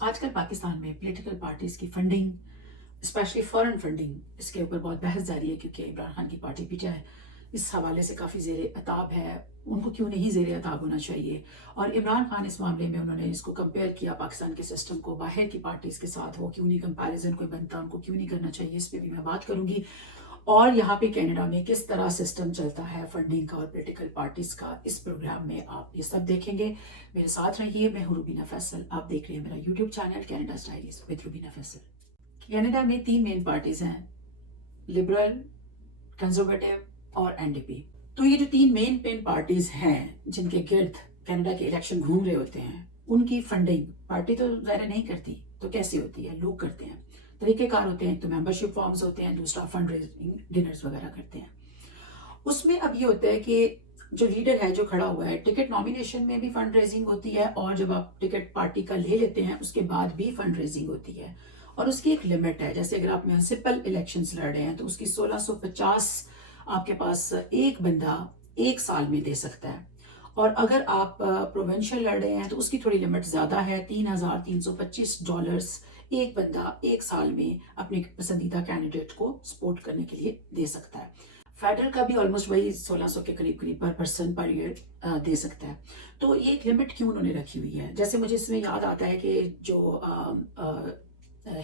آج کل پاکستان میں پولیٹیکل پارٹیز کی فنڈنگ، اسپیشلی فورن فنڈنگ، اس کے اوپر بہت بحث جاری ہے کیونکہ عمران خان کی پارٹی بھی جو ہے اس حوالے سے کافی زیر عتاب ہے. ان کو کیوں نہیں زیر عتاب ہونا چاہیے؟ اور عمران خان اس معاملے میں انہوں نے اس کو کمپیئر کیا پاکستان کے سسٹم کو باہر کی پارٹیز کے ساتھ. وہ کیوں نہیں کمپیریزن کوئی بنتا، ان کو کیوں نہیں کرنا چاہیے، اس پہ بھی میں بات کروں گی. اور یہاں پہ کینیڈا میں کس طرح سسٹم چلتا ہے فنڈنگ کا اور پولیٹیکل پارٹیز کا، اس پروگرام میں آپ یہ سب دیکھیں گے. میرے ساتھ رہیے. میں ہوں روبینہ فیصل، آپ دیکھ رہے ہیں میرا YouTube channel Canada diaries with Rubina Faisal. Canada میں 3 مین پارٹیز ہیں: لبرل، کنزرویٹو اور این ڈی پی. تو یہ جو 3 مین پارٹیز ہیں جن کے گرد کینیڈا کے الیکشن گھوم رہے ہوتے ہیں، ان کی فنڈنگ پارٹی تو ظاہر نہیں کرتی، تو کیسی ہوتی ہے؟ لوگ کرتے ہیں. طریقہ کار ہوتے ہیں، تو ممبرشپ فارمز ہوتے ہیں، دوسرا فنڈ ریزنگ ڈنرز وغیرہ کرتے ہیں. اس میں اب یہ ہوتا ہے کہ جو لیڈر ہے جو کھڑا ہوا ہے، ٹکٹ نامینیشن میں بھی فنڈ ریزنگ ہوتی ہے، اور جب آپ ٹکٹ پارٹی کا لے لیتے ہیں اس کے بعد بھی فنڈ ریزنگ ہوتی ہے. اور اس کی ایک لمٹ ہے. جیسے اگر آپ میونسپل الیکشنز لڑ رہے ہیں تو اس کی 1650 آپ کے پاس ایک بندہ ایک سال میں دے سکتا ہے. اور اگر آپ پروونشل لڑ رہے ہیں تو اس کی تھوڑی لمٹ زیادہ ہے، $3325 ایک بندہ ایک سال میں اپنے پسندیدہ کینڈیڈیٹ کو سپورٹ کرنے کے لیے دے سکتا ہے. فیڈرل کا بھی آلموسٹ وہی 1600 کے قریب پر پرسن پر ایئر دے سکتا ہے. تو یہ ایک لمٹ کیوں انہوں نے رکھی ہوئی ہے؟ جیسے مجھے اس میں یاد آتا ہے کہ جو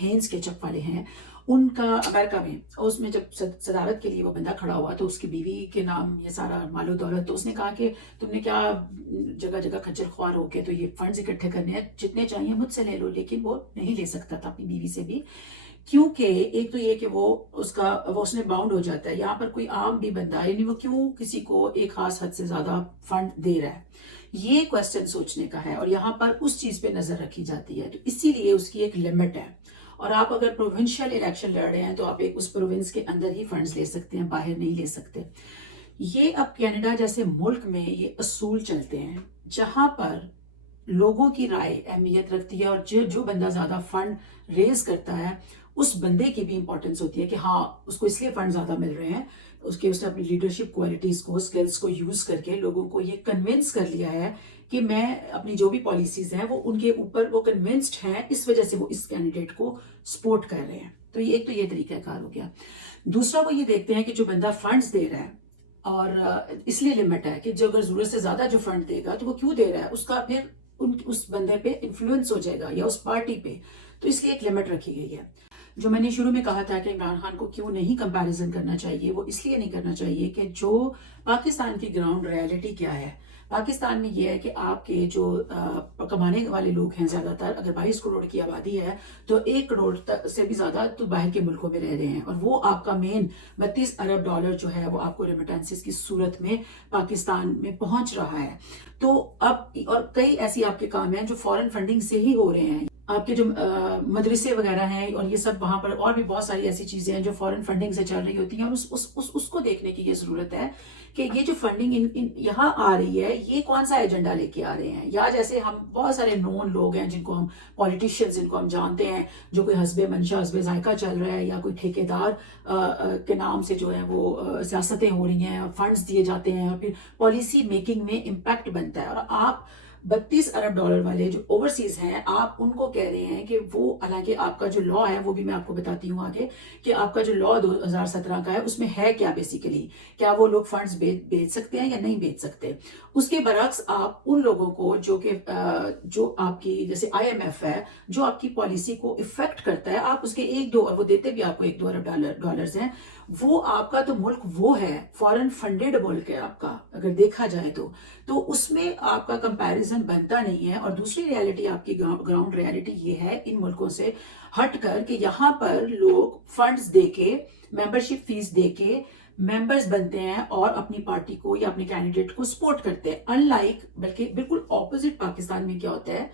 ہینز کے چپ والے ہیں، ان کا امریکہ میں اس میں جب صدارت کے لیے وہ بندہ کھڑا ہوا تو اس کی بیوی کے نام یہ سارا مال و دولت، تو اس نے کہا کہ تم نے کیا جگہ جگہ کھچر خوار ہو کے تو یہ فنڈز اکٹھے کرنے ہیں، جتنے چاہیے مجھ سے لے لو. لیکن وہ نہیں لے سکتا تھا اپنی بیوی سے بھی، کیونکہ ایک تو یہ کہ وہ اس نے باؤنڈ ہو جاتا ہے. یہاں پر کوئی عام بھی بندہ، یعنی وہ کیوں کسی کو ایک خاص حد سے زیادہ فنڈ دے رہا ہے، یہ کوسچن سوچنے کا ہے. اور یہاں پر اس چیز پہ نظر رکھی جاتی ہے، تو اسی لیے اس کی ایک لمٹ ہے. اور آپ اگر پروونشل الیکشن لڑ رہے ہیں تو آپ ایک اس پروونس کے اندر ہی فنڈز لے سکتے ہیں، باہر نہیں لے سکتے. یہ اب کینیڈا جیسے ملک میں یہ اصول چلتے ہیں جہاں پر لوگوں کی رائے اہمیت رکھتی ہے، اور جو بندہ زیادہ فنڈ ریز کرتا ہے اس بندے کی بھی امپورٹنس ہوتی ہے کہ ہاں اس کو اس لیے فنڈ زیادہ مل رہے ہیں، اس نے اپنی لیڈرشپ کوالٹیز کو، سکلز کو یوز کر کے لوگوں کو یہ کنونس کر لیا ہے کہ میں اپنی جو بھی پالیسیز ہیں وہ ان کے اوپر وہ کنونسڈ ہیں، اس وجہ سے وہ اس کینڈیڈیٹ کو سپورٹ کر رہے ہیں. تو ایک تو یہ طریقہ کار ہو گیا. دوسرا وہ یہ دیکھتے ہیں کہ جو بندہ فنڈز دے رہا ہے، اور اس لیے لمٹ ہے کہ جو اگر ضرورت سے زیادہ جو فنڈ دے گا تو وہ کیوں دے رہا ہے، اس کا پھر اس بندے پہ انفلوئنس ہو جائے گا یا اس پارٹی پہ. تو اس لیے ایک لمٹ رکھی گئی ہے. جو میں نے شروع میں کہا تھا کہ عمران خان کو کیوں نہیں کمپیریزن کرنا چاہیے، وہ اس لیے نہیں کرنا چاہیے کہ جو پاکستان کی گراؤنڈ ریالٹی کیا ہے. پاکستان میں یہ ہے کہ آپ کے جو کمانے والے لوگ ہیں، زیادہ تر اگر 22 کروڑ کی آبادی ہے تو 1 کروڑ سے بھی زیادہ تو باہر کے ملکوں میں رہ رہے ہیں، اور وہ آپ کا مین $32 ارب جو ہے وہ آپ کو ریمیٹنسز کی صورت میں پاکستان میں پہنچ رہا ہے. تو اب اور کئی ایسی آپ کے کام ہیں جو فورن فنڈنگ سے ہی ہو رہے ہیں. آپ کے جو مدرسے وغیرہ ہیں اور یہ سب وہاں پر، اور بھی بہت ساری ایسی چیزیں ہیں جو فورن فنڈنگ سے چل رہی ہوتی ہیں، اور اس کو دیکھنے کی یہ ضرورت ہے کہ یہ جو فنڈنگ یہاں آ رہی ہے یہ کون سا ایجنڈا لے کے آ رہے ہیں. یا جیسے ہم بہت سارے نون لوگ ہیں جن کو ہم پولیٹیشینز، جن کو ہم جانتے ہیں، جو کوئی حسب منشا حسب ذائقہ چل رہا ہے، یا کوئی ٹھیکیدار کے نام سے جو ہے وہ سیاستیں ہو رہی ہیں، فنڈز دیے جاتے ہیں، اور پھر پالیسی میکنگ میں امپیکٹ بنتا ہے. اور آپ $32 ارب والے جو اوورسیز ہیں، آپ ان کو کہہ رہے ہیں کہ وہ، حالانکہ آپ کا جو لا ہے وہ بھی میں آپ کو بتاتی ہوں آگے کہ آپ کا جو لا 2017 کا ہے اس میں ہے کیا بیسیکلی، کیا وہ لوگ فنڈز بیچ سکتے ہیں یا نہیں بیچ سکتے. اس کے برعکس آپ ان لوگوں کو جو آپ کی جیسے IMF ہے، جو آپ کی پالیسی کو افیکٹ کرتا ہے، آپ اس کے 1-2، اور وہ دیتے بھی آپ کو $1-2 ارب ڈالرز ہیں. وہ آپ کا تو ملک وہ ہے، فورن فنڈڈ ملک ہے آپ کا اگر دیکھا جائے تو اس میں آپ کا کمپیریزن بنتا نہیں ہے. اور دوسری ریالٹی، آپ کی گراؤنڈ ریالٹی یہ ہے ان ملکوں سے ہٹ کر کہ یہاں پر لوگ فنڈز دے کے، ممبرشپ فیس دے کے ممبرز بنتے ہیں اور اپنی پارٹی کو یا اپنی کینڈیڈیٹ کو سپورٹ کرتے ہیں. ان لائک، بلکہ بالکل اپوزٹ پاکستان میں کیا ہوتا ہے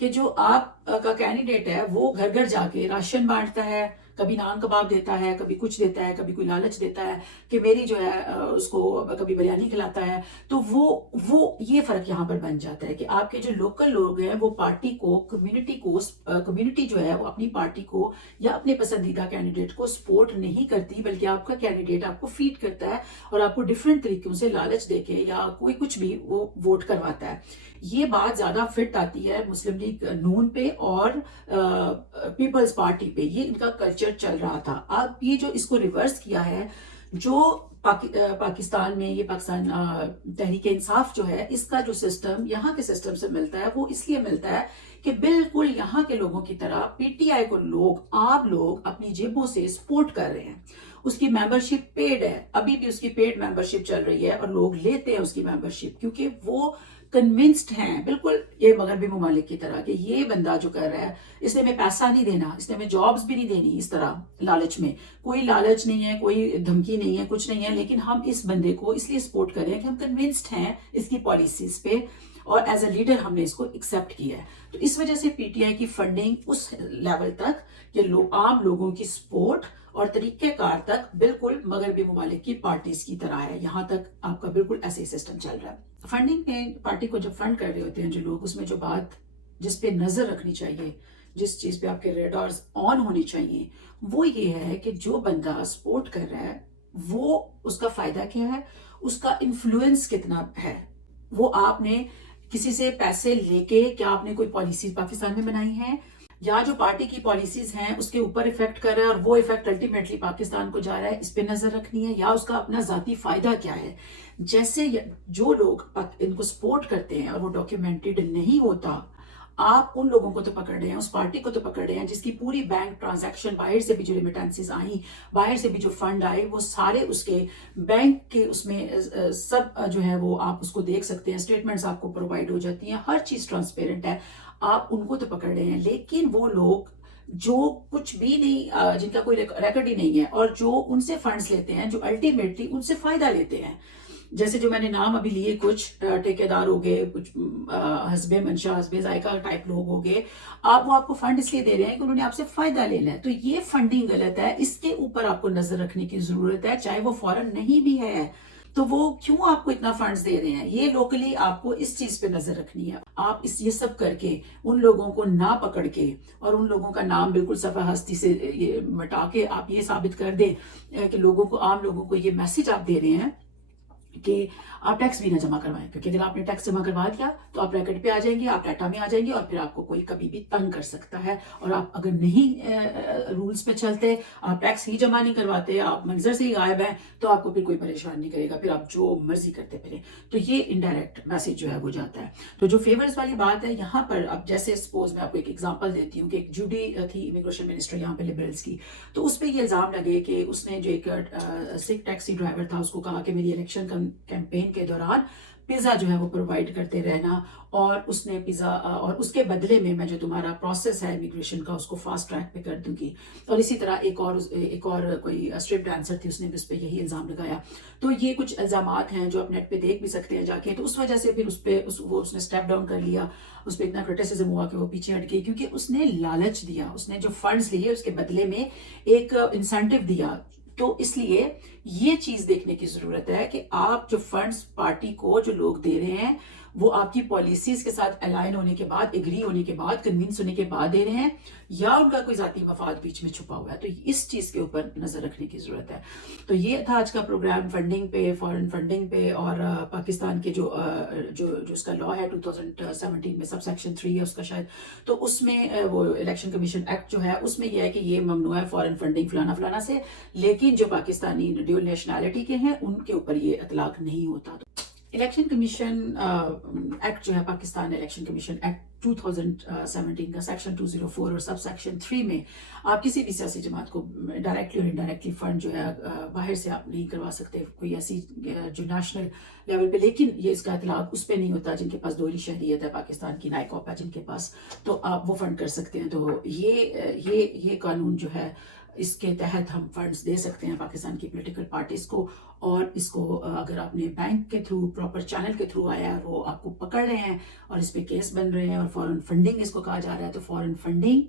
کہ جو آپ کا کینڈیڈیٹ ہے وہ گھر گھر جا کے راشن بانٹتا ہے، کبھی نان کباب دیتا ہے، کبھی کچھ دیتا ہے، کبھی کوئی لالچ دیتا ہے کہ میری جو ہے اس کو کبھی بریانی کھلاتا ہے. تو وہ یہ فرق یہاں پر بن جاتا ہے کہ آپ کے جو لوکل لوگ ہیں وہ پارٹی کو، کمیونٹی جو ہے وہ اپنی پارٹی کو یا اپنے پسندیدہ کینڈیڈیٹ کو سپورٹ نہیں کرتی، بلکہ آپ کا کینڈیڈیٹ آپ کو فیڈ کرتا ہے اور آپ کو ڈیفرنٹ طریقوں سے لالچ دے کے یا کوئی کچھ بھی وہ ووٹ کرواتا ہے. یہ بات زیادہ فٹ آتی ہے مسلم لیگ نون پہ اور پیپلز پارٹی پہ. یہ ان کا کلچر چل رہا تھا. اب یہ جو اس کو ریورس کیا ہے، جو پاکستان میں یہ پاکستان تحریک انصاف جو ہے، اس کا جو سسٹم یہاں کے سسٹم سے ملتا ہے، وہ اس لیے ملتا ہے کہ بالکل یہاں کے لوگوں کی طرح پی ٹی آئی کو عام لوگ اپنی جیبوں سے سپورٹ کر رہے ہیں. اس کی ممبرشپ پیڈ ہے، ابھی بھی اس کی پیڈ ممبرشپ چل رہی ہے اور لوگ لیتے ہیں اس کی ممبرشپ، کیونکہ وہ کنونسڈ ہیں بالکل یہ مغربی ممالک کی طرح کہ یہ بندہ جو کر رہا ہے، اس نے ہمیں پیسہ نہیں دینا، اس نے ہمیں جابز بھی نہیں دینی. اس طرح لالچ میں کوئی لالچ نہیں ہے، کوئی دھمکی نہیں ہے، کچھ نہیں ہے، لیکن ہم اس بندے کو اس لیے سپورٹ کر رہے ہیں کہ ہم کنونسڈ ہیں اس کی پالیسیز پہ اور ایز اے لیڈر ہم نے اس کو ایکسیپٹ کیا ہے. تو اس وجہ سے پی ٹی آئی کی فنڈنگ اس لیول تک کہ عام لوگوں کی سپورٹ اور طریقہ کار تک بالکل مغربی ممالک کی پارٹیز کی طرح ہے. یہاں تک آپ کا بالکل ایسے ہی سسٹم چل رہا ہے. فنڈنگ میں پارٹی کو جب فنڈ کر رہے ہوتے ہیں جو لوگ، اس میں جو بات جس پہ نظر رکھنی چاہیے، جس چیز پہ آپ کے ریڈارز آن ہونے چاہیے، وہ یہ ہے کہ جو بندہ سپورٹ کر رہا ہے وہ اس کا فائدہ کیا ہے، اس کا انفلوئنس کتنا ہے. وہ آپ نے کسی سے پیسے لے کے کیا آپ نے کوئی پالیسیز پاکستان میں بنائی ہیں، یا جو پارٹی کی پالیسیز ہیں اس کے اوپر افیکٹ کر رہا ہے اور وہ افیکٹ الٹیمیٹلی پاکستان کو جا رہا ہے، اس پہ نظر رکھنی ہے، یا اس کا اپنا ذاتی فائدہ کیا ہے. جیسے جو لوگ ان کو سپورٹ کرتے ہیں اور وہ ڈاکیومنٹڈ نہیں ہوتا، آپ ان لوگوں کو تو پکڑ رہے ہیں، اس پارٹی کو تو پکڑ رہے ہیں جس کی پوری بینک ٹرانزیکشن، باہر سے بھی جو ریمیٹنسز آئیں، باہر سے بھی جو فنڈ آئے، وہ سارے اس کے بینک کے اس میں سب جو ہے وہ آپ اس کو دیکھ سکتے ہیں. اسٹیٹمنٹس آپ کو پرووائڈ ہو جاتی ہیں، ہر چیز ٹرانسپیرنٹ ہے. آپ ان کو تو پکڑ رہے ہیں، لیکن وہ لوگ جو کچھ بھی نہیں، جن کا کوئی ریکارڈ ہی نہیں ہے اور جو ان سے فنڈز لیتے ہیں، جو الٹیمیٹلی ان سے فائدہ لیتے ہیں، جیسے جو میں نے نام ابھی لیے، کچھ ٹھیکیدار ہو گئے، کچھ حسب منشا، حسب ذائقہ ٹائپ لوگ ہو گئے، وہ آپ کو فنڈ اس لیے دے رہے ہیں کہ انہوں نے آپ سے فائدہ لینا ہے. تو یہ فنڈنگ غلط ہے، اس کے اوپر آپ کو نظر رکھنے کی ضرورت ہے. چاہے وہ فورن نہیں بھی ہے تو وہ کیوں آپ کو اتنا فنڈز دے رہے ہیں، یہ لوکلی آپ کو اس چیز پہ نظر رکھنی ہے. آپ یہ سب کر کے ان لوگوں کو نہ پکڑ کے اور ان لوگوں کا نام بالکل صفحہ ہستی سے مٹا کے آپ یہ ثابت کر دیں کہ لوگوں کو، عام لوگوں کو یہ میسج آپ دے رہے ہیں کہ آپ ٹیکس بھی نہ جمع کروائیں، کیونکہ اگر آپ نے ٹیکس جمع کروا دیا تو آپ ریکٹ پہ آ جائیں گے، آپ ڈیٹا میں آ جائیں گے، اور پھر آپ کو کوئی کبھی بھی تنگ کر سکتا ہے. اور آپ اگر نہیں رولز پہ چلتے، آپ ٹیکس ہی جمع نہیں کرواتے، آپ منظر سے ہی غائب ہیں، تو آپ کو پھر کوئی پریشان نہیں کرے گا، پھر آپ جو مرضی کرتے پھریں. تو یہ انڈائریکٹ میسج جو ہے وہ جاتا ہے. تو جو فیورز والی بات ہے یہاں پر، اب جیسے سپوز میں آپ کو ایک ایگزامپل دیتی ہوں کہ ایک جوڈی تھی امیگریشن منسٹر یہاں پہ لبرلز کی، تو اس پہ یہ الزام لگے کہ اس نے جو ایک سکھ ٹیکسی ڈرائیور تھا، اس کو کہا کہ میری الیکشن کیمپین کے دوران پیزا جو ہے وہ پرووائڈ کرتے رہنا، اور اس نے پیزا، اور اس کے بدلے میں جو تمہارا پروسیس ہے امیگریشن کا اس کو فاسٹ ٹریک پہ کر دوں گی. اور اسی طرح ایک اور کوئی اسٹرپ ڈانسر تھی، اس نے بھی اس پہ یہی الزام لگایا. تو یہ کچھ الزامات ہیں جو آپ نیٹ پہ دیکھ بھی سکتے ہیں جا کے. تو اس وجہ سے پھر اس پہ اس نے اسٹیپ ڈاؤن کر لیا، اس پہ اتنا کرٹیسزم ہوا کہ وہ پیچھے ہٹ گئی، کیونکہ اس نے لالچ دیا، اس نے جو فنڈز لیے اس کے بدلے میں ایک انسینٹیو دیا. تو اس لیے یہ چیز دیکھنے کی ضرورت ہے کہ آپ جو فنڈز پارٹی کو جو لوگ دے رہے ہیں وہ آپ کی پالیسیز کے ساتھ الائن ہونے کے بعد، ایگری ہونے کے بعد، کنونس ہونے کے بعد دے رہے ہیں، یا ان کا کوئی ذاتی مفاد بیچ میں چھپا ہوا ہے. تو اس چیز کے اوپر نظر رکھنے کی ضرورت ہے. تو یہ تھا آج کا پروگرام فنڈنگ پہ، فارن فنڈنگ پہ، اور پاکستان کے جو اس کا لا ہے 2017 میں، سب سیکشن 3 ہے اس کا شاید، تو اس میں وہ الیکشن کمیشن ایکٹ جو ہے اس میں یہ ہے کہ یہ ممنوع ہے فارن فنڈنگ فلانا فلانا سے، لیکن جو پاکستانی ڈیول نیشنلٹی کے ہیں ان کے اوپر یہ اطلاق نہیں ہوتا. الیکشن کمیشن ایکٹ جو ہے، پاکستان الیکشن کمیشن ایکٹ 2017 کا سیکشن 204 اور سب سیکشن 3 میں آپ کسی بھی سیاسی جماعت کو ڈائریکٹلی اور انڈائریکٹلی فنڈ جو ہے باہر سے آپ نہیں کروا سکتے، کوئی ایسی جو نیشنل لیول پہ، لیکن یہ اس کا اطلاق اس پہ نہیں ہوتا جن کے پاس دوہری شہریت ہے، پاکستان کی نائکوپ ہے جن کے پاس، تو آپ وہ فنڈ کر سکتے ہیں. تو یہ قانون جو ہے اس کے تحت ہم فنڈز دے سکتے ہیں پاکستان کی پولیٹیکل پارٹیز کو. اور اس کو اگر آپ نے بینک کے تھرو، پراپر چینل کے تھرو آیا ہے، وہ آپ کو پکڑ رہے ہیں اور اس پہ کیس بن رہے ہیں اور فارن فنڈنگ اس کو کہا جا رہا ہے، تو فارن فنڈنگ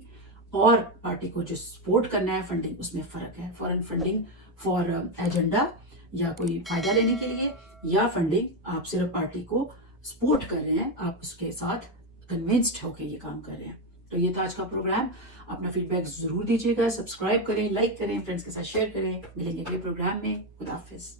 اور پارٹی کو جو سپورٹ کرنا ہے فنڈنگ اس میں فرق ہے. فورن فنڈنگ فار ایجنڈا یا کوئی فائدہ لینے کے لیے, یا فنڈنگ آپ صرف پارٹی کو سپورٹ کر رہے ہیں, آپ اس کے ساتھ کنونسڈ ہو کے یہ کام کر رہے ہیں. تو یہ تھا آج کا پروگرام. اپنا فیڈ بیک ضرور دیجیے گا, سبسکرائب کریں, لائک کریں, فرینڈس کے ساتھ شیئر کریں. ملیں گے اگلے پروگرام میں. خدا حافظ.